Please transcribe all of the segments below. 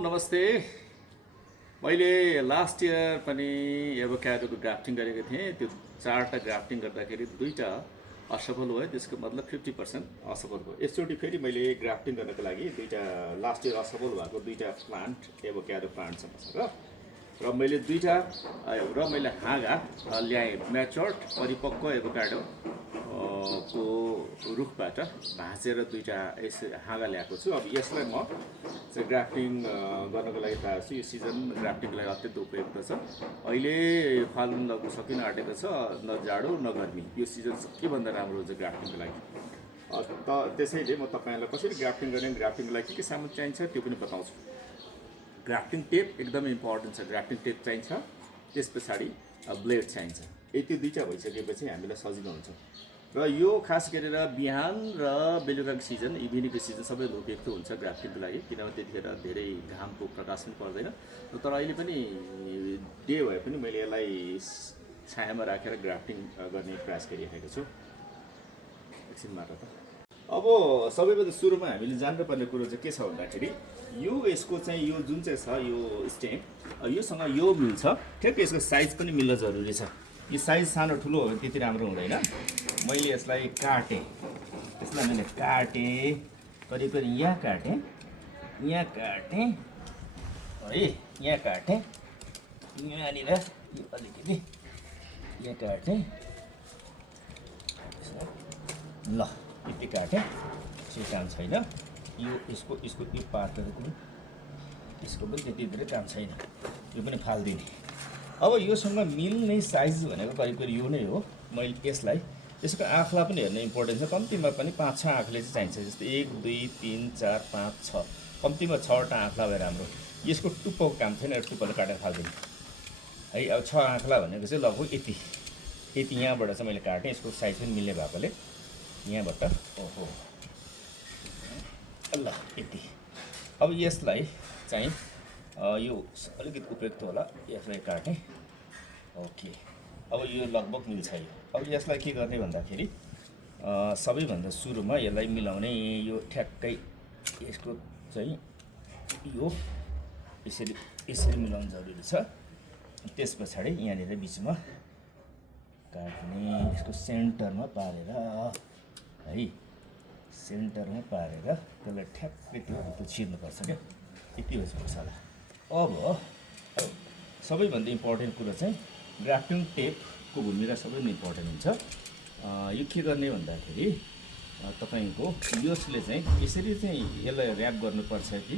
नमस्ते। मैले last year पनि एभोक्याडोको ग्राफ्टिङ गरेको थिएँ। त्यो 4टा ग्राफ्टिङ गर्दाखेरि 2टा असफल भयो, त्यसको मतलब 50% असफल भयो। यसचोटि फेरि मैले ग्राफ्टिङ गर्नको लागि 2टा लास्ट इयर असफल भएको 2टा प्लान्ट एभोक्याडो प्लान्ट छ मसँग र मैले 2टा र मैले हाँगा ल्याएँ म्याच्योर्ड परिपक्व एभोक्याडो को रुखबाट भाँचेर 2टा यस हाँगा ल्याएको छु। अब यसलाई म चाहिँ ग्राफ्टिङ गर्नको लागि तयार छु। यो सिजन ग्राफ्टिङको लागि अत्यन्त उपयुक्त छ। अहिले फाल्गुन लाग्नु सकिन आँटेको छ, न जाडो न गर्मी। यो सिजन सबैभन्दा राम्रो हुन्छ ग्राफ्टिङको लागि। त्यसैले म तपाईँहरूलाई कसरी ग्राफ्टिङ गर्ने, ग्राफ्टिङको लागि के सामान चाहिन्छ त्यो पनि बताउँछु। ग्राफ्टिङ टेप एकदमै इम्पोर्टेन्ट छ। ग्राफ्टिङ टेप चाहिन्छ, त्यस पछाडि ब्लेड चाहिन्छ। यति 2टा भइसकेपछि हामीलाई सजिलो हुन्छ। र यो खास गरेर बिहान र बेलुकाको सिजन, इभिनिङको सिजन सबै उपयुक्त हुन्छ ग्राफ्टिङको लागि, किनभने त्यतिखेर धेरै घामको प्रकाश पनि पर्दैन। तर अहिले पनि डे भए पनि मैले यसलाई छायामा राखेर ग्राफ्टिङ गर्ने प्रयास गरिरहेको छु। एकछिन मात्र त। अब सबैभन्दा सुरुमा हामीले जान्नुपर्ने कुरो चाहिँ के छ भन्दाखेरि यसको चाहिँ यो जुन चाहिँ छ यो स्टेम, योसँग यो मिल्छ, ठिक यसको साइज पनि मिल्न जरुरी छ। यो साइज सानो ठुलो हो त्यति राम्रो हुँदैन। मैले यसलाई काटेँ, यसलाई मैले काटेँ, करिब करिब यहाँ काटेँ है, यहाँ काटेँ, यहाँनिर यो अलिकति यहाँ काटेँ, ल यति काटेँ, त्यो काम छैन। यसको यो पातहरू पनि यसको पनि त्यति धेरै काम छैन, यो पनि फालिदिने। अब योसँग मिल्ने साइज भनेको करिब करिब यो नै हो। मैले यसको आँखला पनि हेर्न इम्पोर्टेन्ट छ। कम्तीमा पनि 5-6 आँखले चाहिँ चाहिन्छ। जस्तै 1 2 3 4 5 6, कम्तीमा 6वटा आँखला भएर हाम्रो यसको टुप्पोको काम छैन, टुप्पोले काटेर फाल्दिने है। अब 6 आँखला भनेको चाहिँ लगभग यति यहाँबाट चाहिँ मैले काटेँ। यसको साइज पनि मिल्ने भएकोले यहाँबाट ओहो ल यति। अब यसलाई चाहिँ यो अलिकति उपयुक्त होला, यसलाई काटेँ। ओके, अब यो लगभग मिल्छ यो। अब यसलाई के गर्ने भन्दाखेरि सबैभन्दा सुरुमा यसलाई मिलाउने यो ठ्याक्कै यसको चाहिँ यो यसरी मिलाउनु जरुरी छ। त्यस पछाडि यहाँनिर बिचमा काट्ने, यसको सेन्टरमा पारेर है, सेन्टरमा पारेर त्यसलाई ठ्याक्कै त्यो छिर्नुपर्छ क्या। यति होस् होला। अब सबैभन्दा इम्पोर्टेन्ट कुरो चाहिँ ग्राफ्टिङ टेपको भूमिका सबैभन्दा इम्पोर्टेन्ट हुन्छ। यो के गर्ने भन्दाखेरि तपाईँको यसले चाहिँ यसरी चाहिँ यसलाई ऱ्याप गर्नुपर्छ कि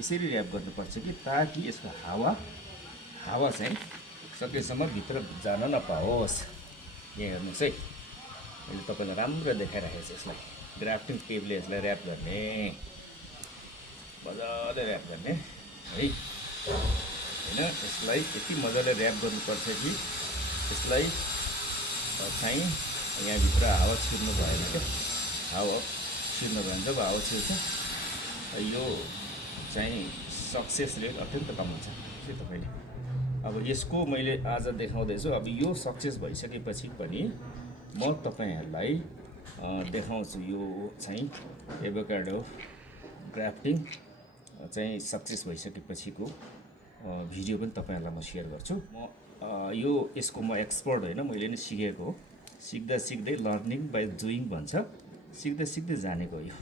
यसरी ऱ्याप गर्नुपर्छ कि ताकि यसको हावा चाहिँ सकेसम्म भित्र जान नपाओस्। यहाँ हेर्नुहोस् है, मैले तपाईँलाई राम्रो देखाइराखेको छु। यसलाई ग्राफ्टिङ टेपले यसलाई ऱ्याप गर्ने, मजाले ऱ्याप गर्ने है होइन। यसलाई यति मजाले ऱ्याप गर्नुपर्छ कि यसलाई चाहिँ यहाँभित्र हावा छिर्नु भएन क्या। हावा छिर्नु भएन, जब हावा छिर्छ यो चाहिँ सक्सेस रेट अत्यन्त कम हुन्छ के तपाईँले। अब यसको मैले आज देखाउँदैछु। अब यो सक्सेस भइसकेपछि पनि म तपाईँहरूलाई देखाउँछु। यो चाहिँ एभोक्याडो ग्राफ्टिङ चाहिँ सक्सेस भइसकेपछिको भिडियो पनि तपाईँहरूलाई म सेयर गर्छु। यसको म एक्सपर्ट होइन, मैले नै सिकेको हो। सिक्दा सिक्दै लर्निङ बाई डुइङ भन्छ, सिक्दै सिक्दै जानेको यो।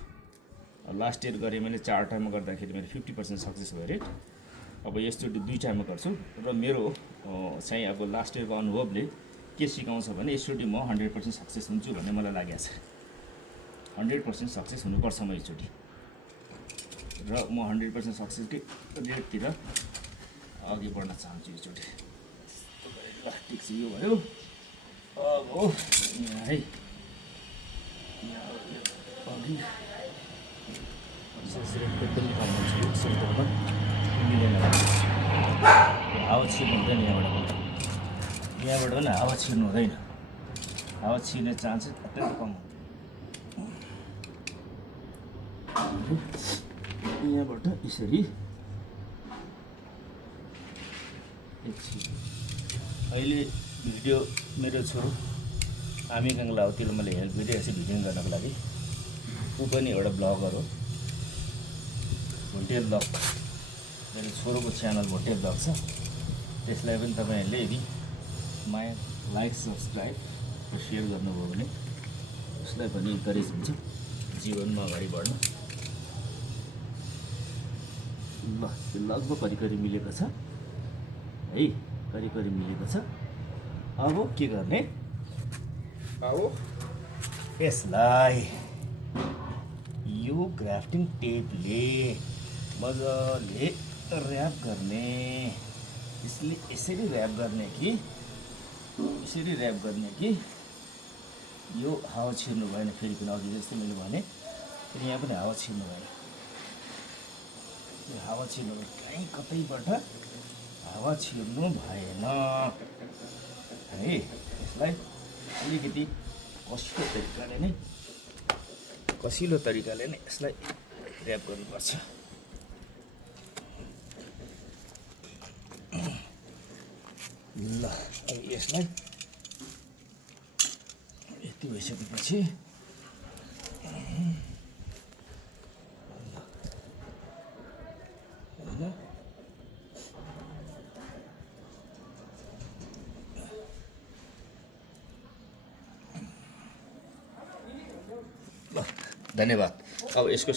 लास्ट इयर गरेँ मैले 4टामा गर्दाखेरि मैले 50% सक्सेस भयो रेट। अब यसचोटि 2टामा गर्छु र मेरो चाहिँ अब लास्ट इयरको अनुभवले के सिकाउँछ भने यसचोटि म 100% सक्सेस हुन्छु भन्ने मलाई लागेको छ। 100% सक्सेस हुनुपर्छ म यसचोटि, र म 100% सक्सेसकै रेटतिर अघि बढ्न चाहन्छु यसचोटि। ल ठिक छ, यो भयो। अब हो यहाँ है, अघि एकदम कम हुन्छ यो सेन्टरमा मिलेन। हावा छिर्नु हुँदैन यहाँबाट पनि हावा छिर्नु हुँदैन। हावा छिर्ने चान्स अत्यन्त कम हुन्छ। यहाँबाट यसरी अहिले भिडियो मेरो छोरो हामी गङ्गलातिर मैले हेल्प गरिरहेको छु भिडियो गर्नको लागि। ऊ पनि एउटा ब्लगर हो, भुन्टे ब्लग र मेरो छोरोको च्यानल भोटे ब्लग छ, त्यसलाई पनि तपाईँहरूले यदि माया लाइक सब्सक्राइब र सेयर गर्नुभयो भने उसलाई पनि इन्करेज हुन्छ जीवनमा अगाडि बढ्न। ल त्यो लगभग करिब मिलेको छ है, करिब मिलेको छ। अब के गर्ने, अब यसलाई यो ग्राफ्टिङ टेपले मजाले ऱ्याप गर्ने। यसले यसरी ऱ्याप गर्ने कि यो हावा छिर्नु भएन। फेरि पनि अघि जस्तै मैले भने फेरि यहाँ पनि हावा छिर्नु भएन। यो हावा छिर्नु कहीँ कतैबाट हावा छिर्नु भएन है। यसलाई अलिकति कसिलो तरिकाले नै यसलाई ऱ्याप गर्नुपर्छ। ल अब यसलाई यति भइसकेपछि धन्यवाद। अब यसको